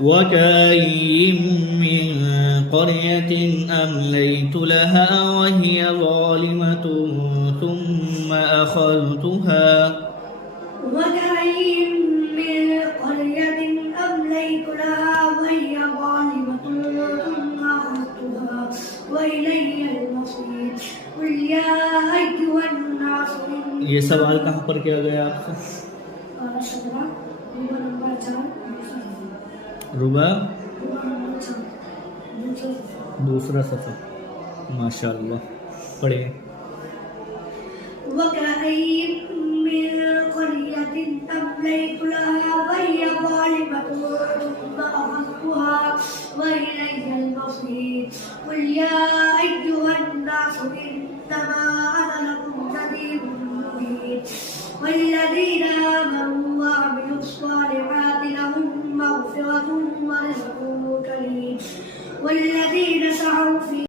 وكأين من قرية أمليت لها وهي ظالمة ثم أخذتها وكأين من قرية أمليت لها وهي ظالمة ثم أخذتها وإلي المصير قل يا أيها الناس ये सवाल कहाँ पर किया गया आपसे? रुबा दूसरा सफ़ा माशाअल्लाह पढ़िए وكأين من قرية أمليت لها وهي ظالمة ثم أخذتها وإلي المصير قل يا أيها الناس إنما أنا لكم نذير مبين والذين آمنوا وعملوا الصالحات لهم مغفرة ورزق كريم والذين سعوا في